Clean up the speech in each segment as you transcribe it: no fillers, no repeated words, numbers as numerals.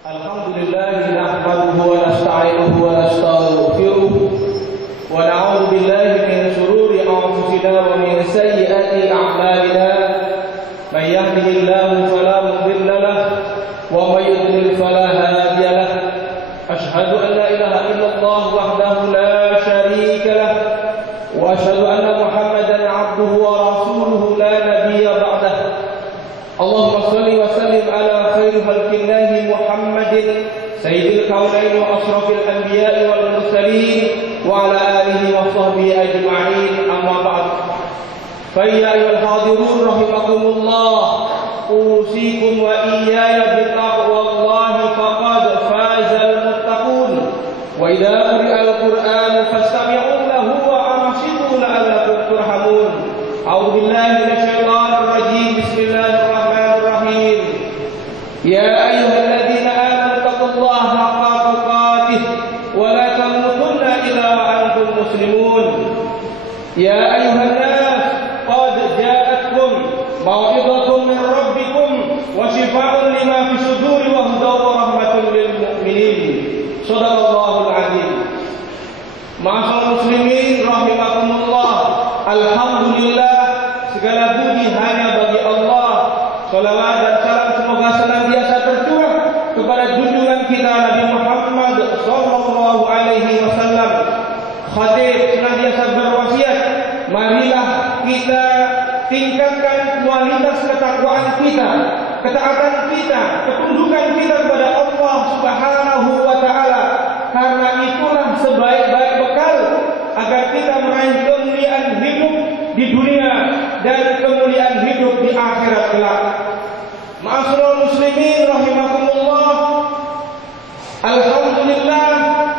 Alhamdulillah nahmaduhu wa nasta'inuhu wa nastaghfiruh wa na'udzu billahi min shururi anfusina wa min sayyiati a'malina may yahdihillahu fala mudilla lahu wa may yudlil fala hadiya lahu ashhadu an la ilaha illallah wahdahu la sharika lahu wa ashhadu anna Muhammadan 'abduhu wa rasuluhu la nabiyya ba'dahu Allahumma shalli wa sallim ala khairi khalqillahi Muhammadin sayyidil kaunain wa ashrafil anbiya'i wal mursalin wa ala alihi wa sahbihi ajma'in amma ba'd fa ya ayyuhal hadirun rahimakumullah usikum wa iyaya bittaqwallahi faqad fazal muttaqun wa idza quri'al qur'an fastami'u lahu wa ansitu la'allakum turhamun a'udzu billahi minasy syaithanir rajim bismillahirrahmanirrahim ya ayyuhalladzina amanu taqullaha haqqa tuqatih wa la tamutunna illa wa antum muslimun ya ayyuhan nas qad ja'atkum mau'izatun min rabbikum wa shifaa'un lima fi suduri wa hudaw wa rahmatun lil mu'minin shadaqallahul azim ma'asyiral muslimin rahimakumullah alhamdulillah segala puji hanya bagi Allah salawat dan salam semoga senantiasa tercurah kepada junjungan kita Nabi Muhammad sallallahu alaihi wasallam khatib senantiasa berwasiat marilah kita tingkatkan kualitas ketakwaan kita ketaatan kita ketundukan kita kepada Allah Subhanahu wa taala karena itulah sebaik-baik bekal agar kita meraih kemuliaan hidup di dunia dan kemuliaan hidup di akhirat kelak. Ma'asyiral muslimin rahimakumullah. Alhamdulillah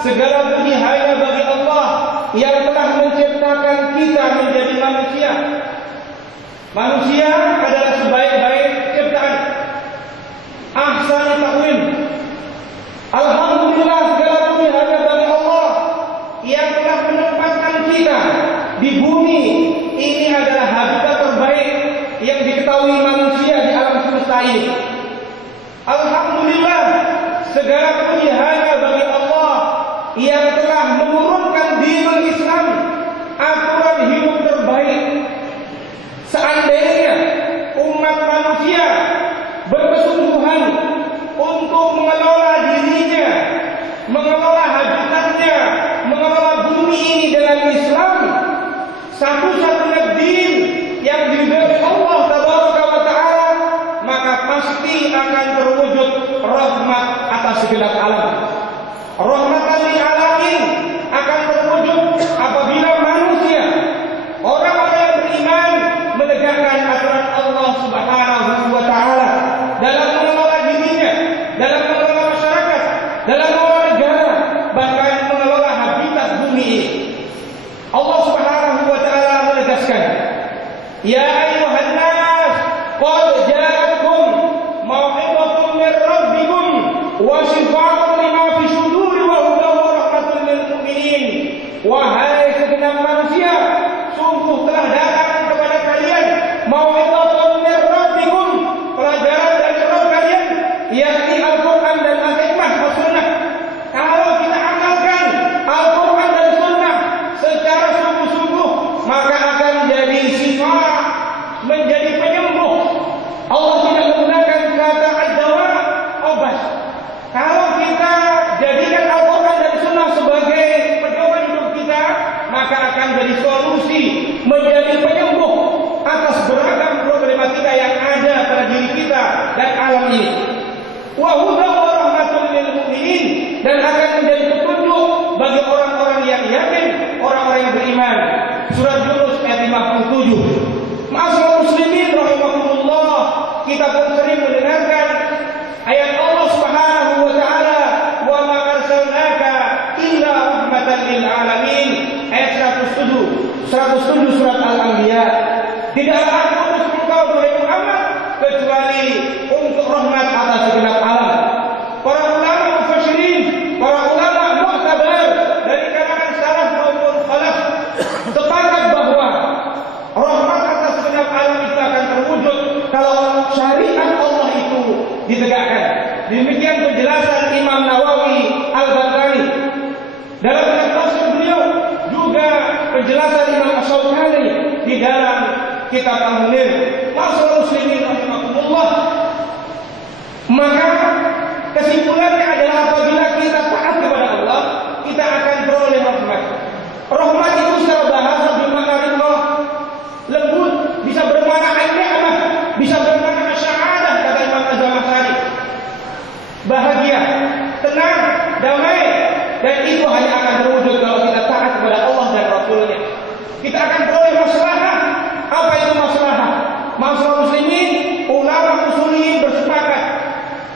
segala puji hanya bagi Allah yang telah menciptakan kita menjadi manusia. Manusia adalah sebaik-baik ciptaan. Ahsanul taqwim. Alhamdulillah segala puji hanya bagi Allah yang telah menempatkan kita di bumi. Ini adalah habitat terbaik yang diketahui manusia di alam semesta ini. Alhamdulillah segala puji hanya bagi Allah yang telah menurunkan dinul Islam, aturan hidup terbaik. Seandainya umat manusia berkesungguhan untuk mengelola dirinya, mengelola habitatnya, mengelola bumi ini dengan Islam, satu-satunya din yang diridhai Allah Tabaraka wa Ta'ala, maka pasti akan terwujud rahmat atas segenap alam. Rahmatan lil alamin akan terwujud apabila manusia, orang-orang yang beriman menegakkan aturan Allah Subhanahu wa Ta'ala dalam mengelola dirinya, dalam mengelola masyarakat, dalam mengelola negara, bahkan mengelola habitat bumi ini. Allah Subhanahu wa Ta'ala menegaskan, ya ayyuhan nas qad ja'atkum mau'izatun min rabbikum wa shifaa'un lima fi suduri wa hudaw wa rahmatun lil mu'minin. Wahai segenap manusia, sungguh telah datang kepada kalian mau'izatun min rabbikum, pelajaran dari Rabb kalian, yakni Al-Qur'an dan Al-Hikmah As-Sunnah. Kalau kita amalkan Al-Qur'an dan Sunnah secara sungguh-sungguh, maka akan jadi syifa, menjadi penyembuh. Allah tidak menggunakan kata ad-dawa, obat. Kalau kita jadikan Al-Quran dan Sunnah sebagai pedoman hidup kita, maka akan jadi solusi, menjadi penyembuh atas beragam problematika yang ada pada diri kita dan alam ini. Wa hudaw wa rahmatun lil mu'minin, dan akan menjadi petunjuk bagi orang-orang yang yakin, orang-orang yang beriman. Surat Yunus ayat 57. Ma'asyiral muslimin rahimakumullah, kita pun sering mendengarkan ayat Allah Subhanahu wa Ta'ala, wa ma arsalnaka illa rahmatan lil alamin, ayat 107 surat Al-Anbiya. Tidaklah aku utus engkau wahai Muhammad kecuali untuk rahmat atas segenap alam. Para ulama mufassirin, para ulama mu'tabar dari kalangan salaf maupun khalaf sepakat bahwa rahmat atas segenap alam itu akan terwujud kalau syariat Allah itu ditegakkan. Demikian penjelasan Imam Nawawi Al-Baghdadi. Dalam tafsir beliau juga penjelasan Imam Asy-Syaukani di dalam kitab Al-Munir. Ma'asyiral muslimin rahimakumullah. Maka kesimpulannya adalah apabila kita taat kepada Allah, kita akan beroleh rahmat. Rahmat itu secara bahasa bermakna ridha, lembut, bisa bermakna an-ni'mah, bisa bermakna syahadah, kata Imam Az-Zamakhsyari. Bahagia, tenang, damai, dan itu hanya akan terwujud kalau kita taat kepada Allah dan Rasul-Nya. Kita akan beroleh maslahah. Apa itu maslahah? Maslahah muslimin, ulama usuliyin bersepakat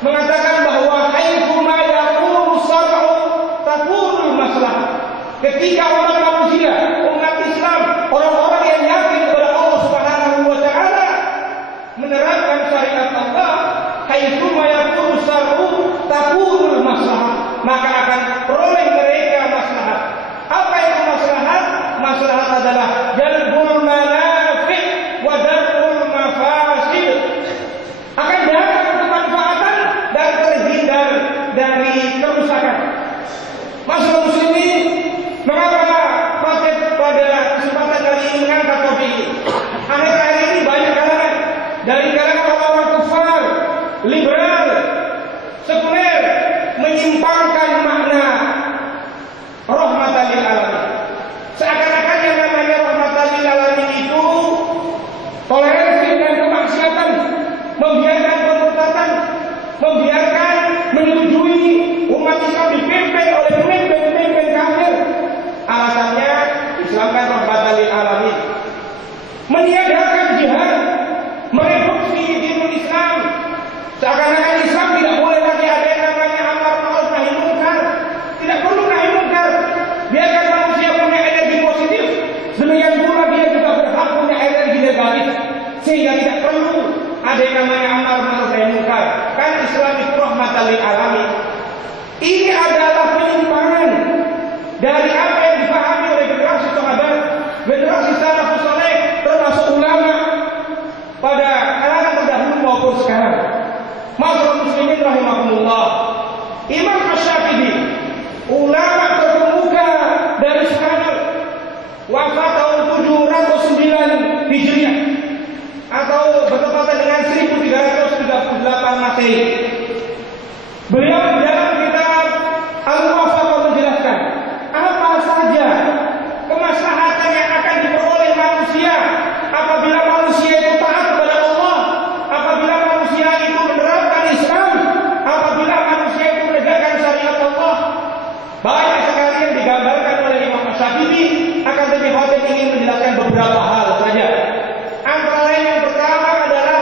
mengatakan bahwa haitsu ma yaqulu syar'u takunu maslahah. Ketika umat manusia, umat Islam, orang-orang yang yakin kepada Allah Subhanahu wa taala menerapkan syariat Allah, haitsu ma yaqulu syar'u takunu maslahah, maka akan peroleh mereka maslahat. Apa itu maslahat? Maslahat adalah jalbul manafi' wa darul mafasid. Akan datang kemanfaatan dan terhindar dari kerusakan. Masyaallah muslimin, mengapa pada kesempatan kali ini mengangkat topik ini? Akhir-akhir ini banyak kalangan dari kalangan orang-orang kufar, liberal, sekuler menyimpangkan makna rahmatan lil alamin. Seakan-akan yang namanya rahmatan lil alamin itu toleransi dan kemaksiatan, membiarkan pemurtatan, membiarkan menyetujui umat Islam dipimpin oleh pemimpin-pemimpin kafir. Alasannya Islam kan rahmatan lil alamin. Meniadakan jihad, mereduksi dinul Islam. Seakan-akan Islam tidak boleh lagi ada yang namanya amar ma'ruf nahi munkar. Tidak perlu nahi munkar. Biarkan manusia punya energi positif. Demikian pula dia juga berhak punya energi negatif. Sehingga tidak perlu ada yang namanya amar ma'ruf nahi munkar. Karena Islam itu rahmatan lil alamin. Ini adalah penyimpangan dari apa yang dipahami oleh generasi sahabat, generasi salafus saleh, termasuk ulama pada kalangan terdahulu maupun sekarang. Masyaallah muslimin rahimahumullah. Imam Asy-Syafi'i, ulama terkemuka dari Spanyol, wafat tahun 709 Hijriah atau bertepatan dengan 1338 Masehi. Beliau dalam kitab Al-Muwafaqah menjelaskan apa saja kemaslahatan yang akan diperoleh manusia apabila manusia itu taat kepada Allah, apabila manusia itu menerapkan Islam, apabila manusia itu menegakkan syariat Allah. Banyak sekali yang digambarkan oleh Imam Asy-Syafi'i, akan tetapi Khatib ingin menjelaskan beberapa hal saja. Antara lain yang pertama adalah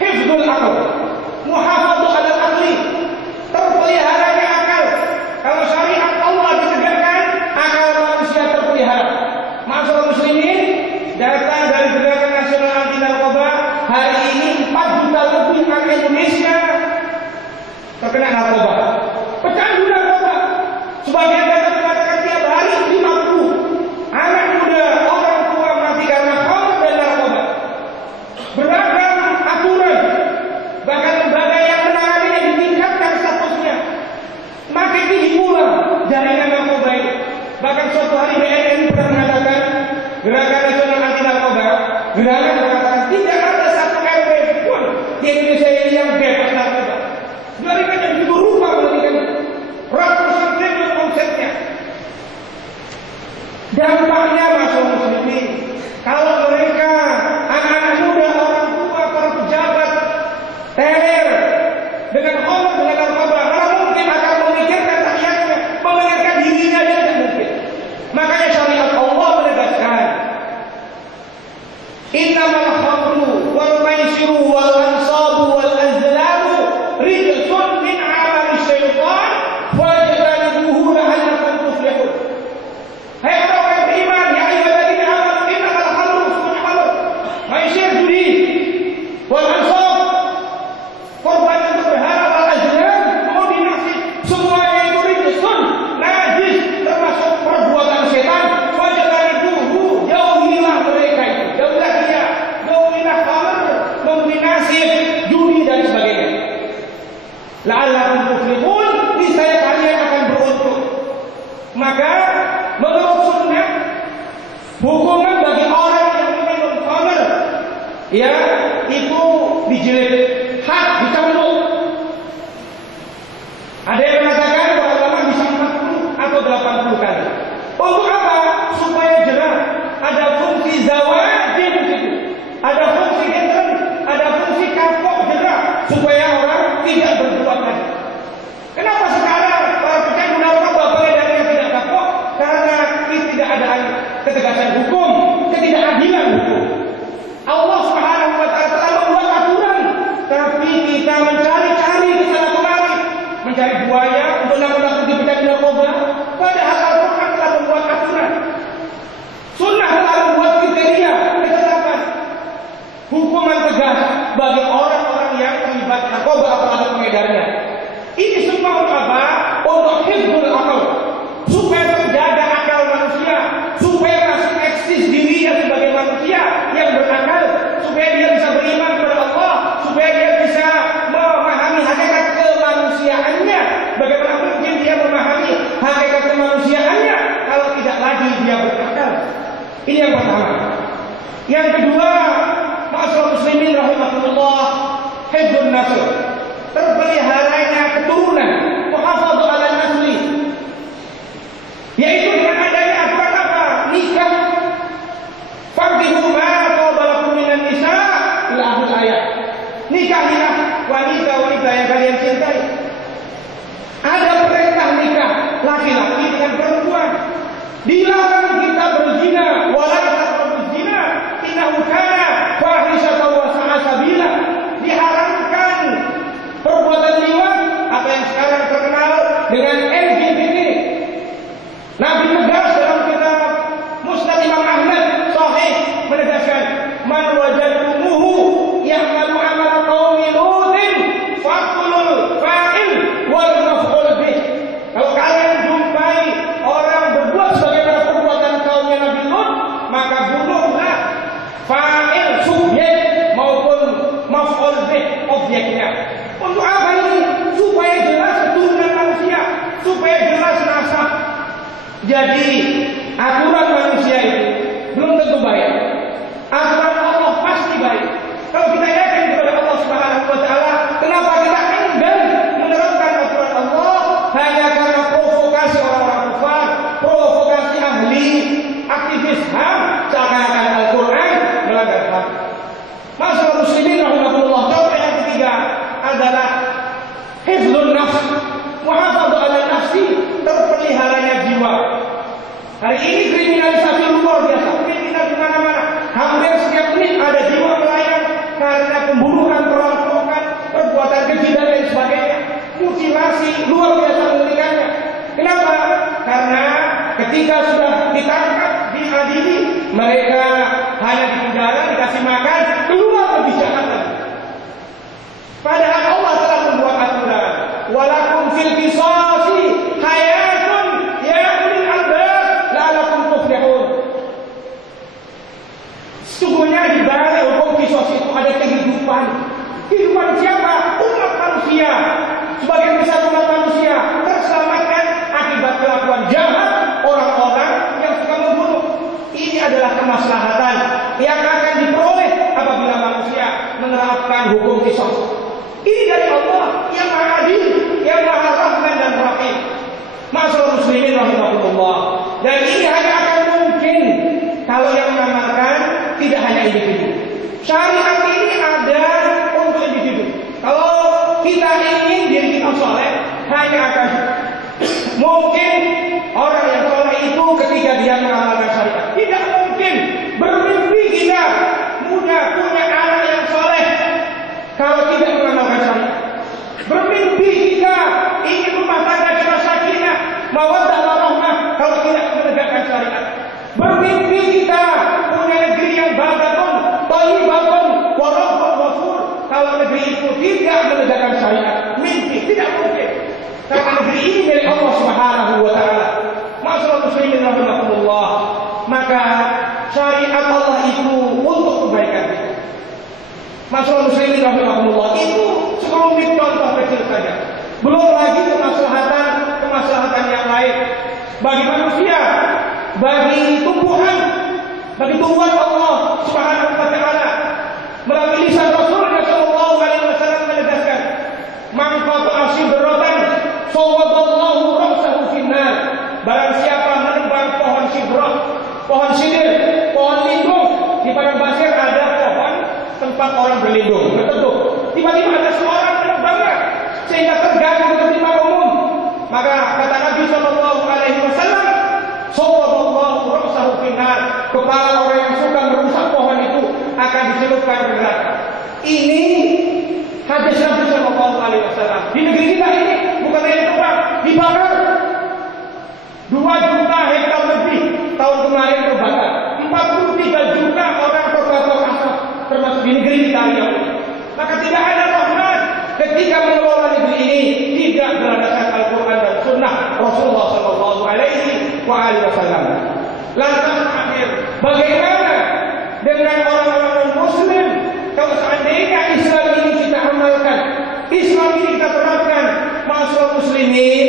hifdzul aql, muhafadzah 'alal aqli, terpeliharanya akal. Kalau syariat Allah ditegakkan, akal manusia terpelihara. Masyaallah muslimin, data dari Gerakan Nasional Anti Narkoba hari ini 4 juta lebih anak Indonesia terkena narkoba. Pecandu narkoba. Sebagian data mengatakan tiap hari 50 anak muda, orang tua mati karena khamr dan narkoba. Beragam aturan, bahkan lembaga yang menanganinya ditingkatkan statusnya. Makin tinggi pula jaringan narkoba ini. Bahkan suatu hari BNN pernah mengatakan, Gerakan Nasional Anti Narkoba, gerakan mengatakan tidak ada satu RW pun di Indonesia ini yang bebas narkoba. Jaringannya begitu rupa menjadikan ratusan triliun omsetnya. Dampaknya masyaallah muslimin, kalau mereka anak-anak muda, orang tua, para pejabat teler dengan khamr, dengan narkoba, kalau mungkin akan memikirkan rakyatnya, memikirkan dirinya, yang tidak mungkin. Makanya syariat Allah menegaskan, innamal khamru wal maisiru wal ansabu wal azlamu rijsun min amali syaitan fajtanibuhu la'allakum tuflihun. Hai orang yang beriman, ya ayyuhalladzina amanu innamal khamru wal khamr maisir judi wal ansab korban untuk berharap wal azlam la'allakum tuflihun, niscaya kalian akan beruntung. Maka menurut sunnah, hukuman bagi orang yang meminum khamr, ya, itu dijilid, had, dicambuk. Ada yang mengatakan bahwa ulama bisa 40 atau 80 kali. Untuk apa? Supaya jelas. Ada fungsi zawajib di situ, ada fungsi hidran, ada fungsi kapok jelas, supaya orang tidak berbuat lagi. Kenapa sekarang para pecandu narkoba pengedarnya tidak kapok? Karena tidak ada ketegasan hukum, ketidakadilan hukum. Allah Subhanahu wa Ta'ala telah membuat aturan, tapi kita mencari-cari ke sana kemari, mencari buaya untuk nakut-nakuti pecandu narkoba. Padahal Al-Quran telah membuat aturan, sunnah telah membuat kriteria ketetapan hukuman tegas bagi orang-orang yang terlibat narkoba apalagi pengedarnya. Ini semua untuk apa? Untuk hifdzul akal, supaya terjaga akal manusia, supaya masih eksis dirinya sebagai manusia yang berakal, supaya dia bisa beriman kepada Allah, supaya dia bisa memahami hakikat kemanusiaannya. Bagaimana mungkin dia memahami hakikat kemanusiaannya kalau tidak lagi dia berakal? Ini yang pertama. Yang kedua, ma'asyiral muslimin rahimakumullah, hifdzun nasl, terpeliharanya keturunan, muhafadzah 'ala nasli, yaitu dengan adanya aturan apa? Nikah. Fankihu ma taba lakum minan nisa ila akhir ayat. Nikahilah wanita-wanita yang kalian cintai. Ada perintah nikah laki-laki dengan perempuan. Dilarang kita berzina, wala taqrabuz zina, innahu kana fahishatan wa sa'a sabila. Diharamkan perbuatan liwat, apa yang sekarang terkenal dengan LGBT. Nabi tegas dalam kitab Musnad Imam Ahmad sahih menegaskan, man wajadtumuhu ya'malu 'amala qaumi lutin faqulul fa'il wal maf'ul bih. Kalau kalian jumpai orang berbuat sebagaimana perbuatan kaumnya Nabi Lut, maka bunuhlah fa'il subjek maupun maf'ul bih objeknya. Untuk apa ini? Supaya jelas keturunan manusia, supaya jelas nasab. Jadi aturan manusia itu belum tentu baik. Aturan Allah pasti baik. Kalau kita yakin kepada Allah Subhanahu wa Ta'ala, kenapa kita enggan menerapkan aturan Allah hanya karena provokasi orang-orang kafir, provokasi ahli aktivis HAM, seakan-akan Al-Quran melanggar HAM. Ma'asyiral muslimin rahimakumullah, contoh yang ketiga adalah hifdzun nafs, muhafadzah 'ala nafsi, terpeliharanya jiwa. Hari ini kriminalisasi luar biasa, kriminal di mana-mana. Hampir setiap menit ada jiwa melayang karena pembunuhan, perampokan, perbuatan keji dan lain sebagainya. Mutilasi luar biasa mengerikannya. Kenapa? Karena ketika sudah ditangkap, diadili, mereka hanya di penjara, dikasih makan, keluar lebih jahat lagi. Padahal Allah telah membuat aturan, walakum fil qisasi hayatun ya ulil albab la'allakum tuflihun. Sesungguhnya di balik hukum qisas itu ada kehidupan. Kehidupan siapa? Umat manusia. Sebagian besar umat manusia terselamatkan akibat kelakuan jahat orang-orang yang suka membunuh. Ini adalah kemaslahatan yang akan diperoleh apabila manusia menerapkan hukum qisas. Ini dari Allah yang Maha Adil, yang Maha Rahman dan Rahim. Ma'asyiral muslimin rahimakumullah. Dan ini hanya akan mungkin kalau yang mengamalkan tidak hanya individu. Syariat ini ada untuk individu. Kalau kita ingin diri kita soleh, hanya akan mungkin orang yang soleh itu ketika dia mengamalkan syariat. Tidak mungkin bermimpi kita punya anak yang soleh kalau tidak mengamalkan syariat. Bermimpi kita ingin rumah tangga kita sakinah, mawaddah warahmah kalau tidak menegakkan syariat. Bermimpi kita punya negeri yang baldatun, thayyibatun, wa rabbun ghafur kalau negeri itu tidak menegakkan syariat. Mimpi tidak mungkin. Karena negeri ini milik Allah Subhanahu wa Ta'ala. Ma'asyiral muslimin rahimakumullah. Maka syariat Allah itu untuk kebaikan kita. Ma'asyiral muslimin rahimakumullah, itu sekelumit contoh kecil saja. Belum lagi kemaslahatan yang lain bagi manusia, bagi tumbuhan Allah Subhanahu wa taala. Melalui lisan Rasulullah sallallahu alaihi wasallam menegaskan, "Man qata'a shidratan sawwadallahu ra'sahu finnar." Barang siapa menebang pohon sidrah, pohon sidir, pohon lindung, di padang pasir ada pohon tempat orang berlindung, berteduh. Tiba-tiba ada seorang menebangnya sehingga terganggu ketertiban umum. Maka kata Nabi sallallahu alaihi wasallam, "Sawwadallahu ra'sahu finnar." Kepala orang yang suka merusak pohon itu akan dicelupkan ke neraka. Ini hadis Nabi sallallahu alaihi wasallam. Di negeri kita ini bukan hanya ditebang, dibakar. 2 juta hektar lebih tahun kemarin terbakar. 43 juta orang terbakar asap, termasuk di negeri kita ini. Maka tidak ada rahmat ketika mengelola negeri ini tidak berdasarkan Al-Quran dan Sunnah Rasulullah sallallahu alaihi wasallam. Lantas akhir, bagaimana dengan orang-orang Muslim kalau seandainya Islam ini kita amalkan, Islam ini kita terapkan, masalah muslimin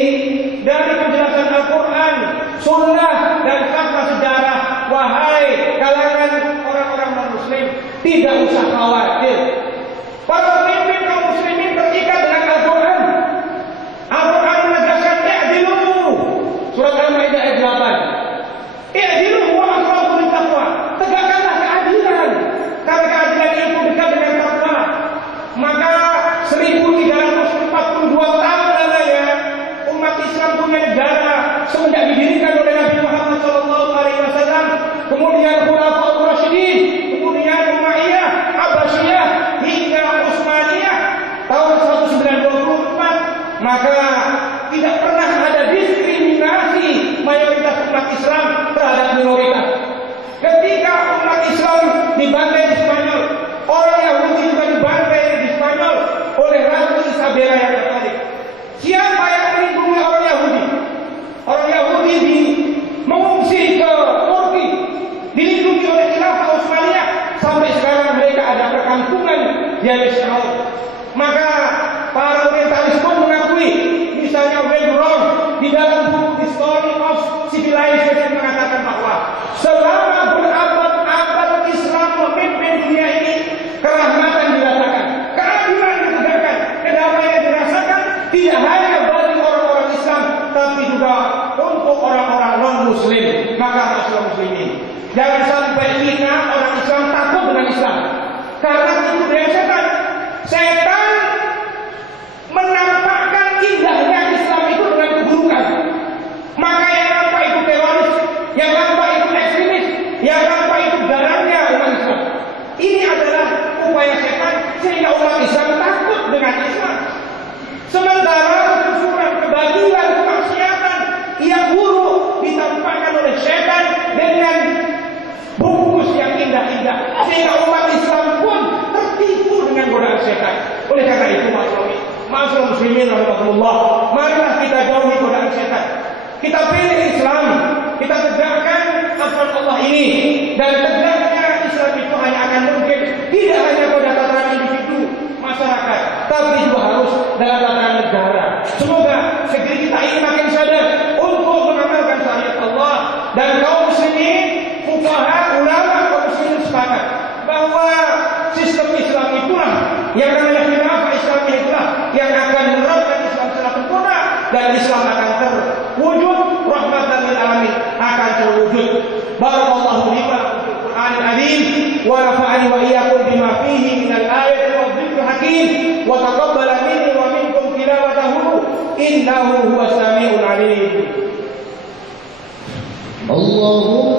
dari penjelasan Al-Quran, Sunnah dan fakta sejarah, wahai kalangan orang-orang non-Muslim, tidak usah khawatir. Para pemimpin kaum muslimin terikat dengan Al-Quran. Al-Quran menegaskan i'dilu. Surat Al-Maidah ayat 8. I'dilu wa aqrabu lit-taqwa. Tegakkanlah keadilan. Karena keadilan itu dekat dengan takwa. Maka 1342 tahun lamanya umat Islam punya negara semenjak didirikan oleh Nabi Muhammad SAW. Kemudian Khulafaur Rasyidin, kemudian Umayyah, Abbasiyah hingga Utsmaniyah tahun 1924. Maka tidak pernah ada diskriminasi mayoritas umat Islam terhadap minoritas. Ketika umat Islam dibantai di Spanyol, orang Yahudi juga dibantai di Spanyol oleh Ratu Isabella yang Katolik. Siapa yang melindungi orang Yahudi? Orang Yahudi mengungsi ke Turki, dilindungi oleh Khilafah Utsmaniyah. Sampai sekarang mereka ada perkampungan di Arab Saudi. Maka para orientalis pun mengakui, misalnya Wayne Brown di dalam buku History of Civilization mengatakan bahwa selama berabad-abad Islam memimpin dunia ini, kerahmatan dirasakan, keadilan ditegakkan, kedamaian dirasakan, tidak hanya bagi orang-orang Islam, tapi juga untuk orang-orang non-Muslim. Maka masalah muslimin, jangan sampai kita orang Islam takut dengan Islam, karena itu dari setan. Setan menampakkan indahnya Islam itu dengan keburukan. Maka yang nampak itu teroris, yang nampak itu ekstremis, yang nampak itu garangnya umat Islam. Ini adalah upaya setan sehingga umat Islam takut dengan Islam. Sementara kesusuran, kebatilan, kemaksiatan yang buruk ditampakkan oleh setan dengan bungkus yang indah-indah, sehingga umat Islam pun tertipu dengan godaan setan. Oleh karena itu, masalah muslimin rahimahullah, marilah kita jauhi godaan setan. Kita pilih Islam, kita tegakkan aturan Allah ini, dan tegaknya Islam itu hanya akan mungkin tidak hanya pada tataran individu masyarakat, tapi juga harus dalam tataran negara. Semoga negeri kita ini makin sadar untuk mengamalkan syariat Allah, dan kaum muslimin, fuqaha, ulama kaum muslimin sepakat bahwa sistem Islam itulah yang namanya khilafah Islam itulah yang akan menerapkan Islam secara sempurna, dan Islam akan terwujud, rahmatan lil alamin akan terwujud. Barakallahu li wa lakum fil Qur'anil azim wa nafa'ani wa iyyakum bima fihi minal ayati wa dhikril hakim wa taqabbala minni wa minkum tilawatahu innahu huwas samiul alim. Allahumma